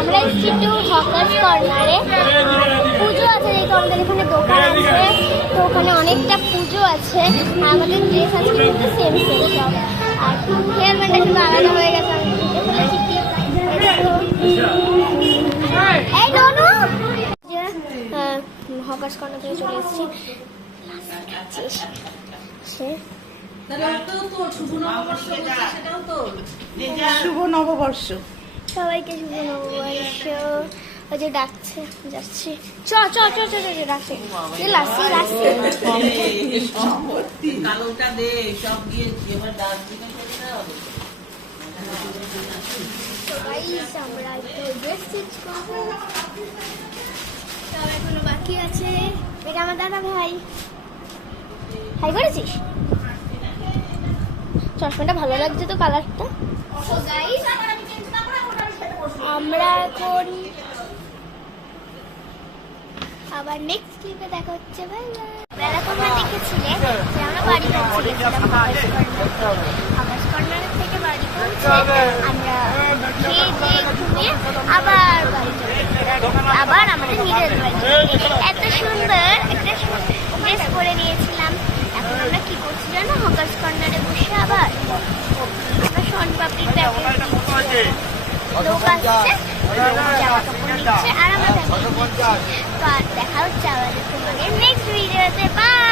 আমরা এসেছি একটু হকার্স কর্নারে। পুজো আছে, যেহেতু আমাদের এখানে দোকান আছে, তো ওখানে অনেকটা পুজো আছে। আর আমাদের ড্রেস আছে কিন্তু সেম সেম সব। আর হেয়ার ব্যান্ডটা শুধু আলাদা হয়ে গেছে। এই ডনু হকার্স কর্নার থেকে চলে এসেছি। শুভ নববর্ষ সবাইকে, শুভ নববর্ষ। ওই যে ডাকছে, যাচ্ছি। চ চ চ চ চ ডাকছে, লাসি লাসি। আমরা একটু ড্রেস চেঞ্জ করবো, সব এখনো বাকি আছে। এটা আমার দাদা ভাই। হাই করেছিস? চশমাটা ভালো লাগছে তো, কালারটা। আমরা এখন আবার নেক্সট ক্লিপে দেখা হচ্ছে। Bye bye. বেলা তোমরা দেখেছিলে যে আমরা বাড়ি যাচ্ছিলাম হকার্স কর্নার থেকে বাড়ি পৌঁছে আমরা খেয়ে দিয়ে ঘুমিয়ে আবার বাড়ি চলে আবার আমাদের নিজের বাড়ি। এত সুন্দর একটা ড্রেস পরে নিয়েছিলাম। এখন আমরা কি করছি জানো? হকার্স কর্নারে বসে আবার আমরা শনপাপড়ির প্যাকেট লোক আসছে, জামা কাপড় নিচ্ছে আর আমরা তো আর দেখা হচ্ছে আমাদের তোমাদের নেক্সট ভিডিওতে। বাই।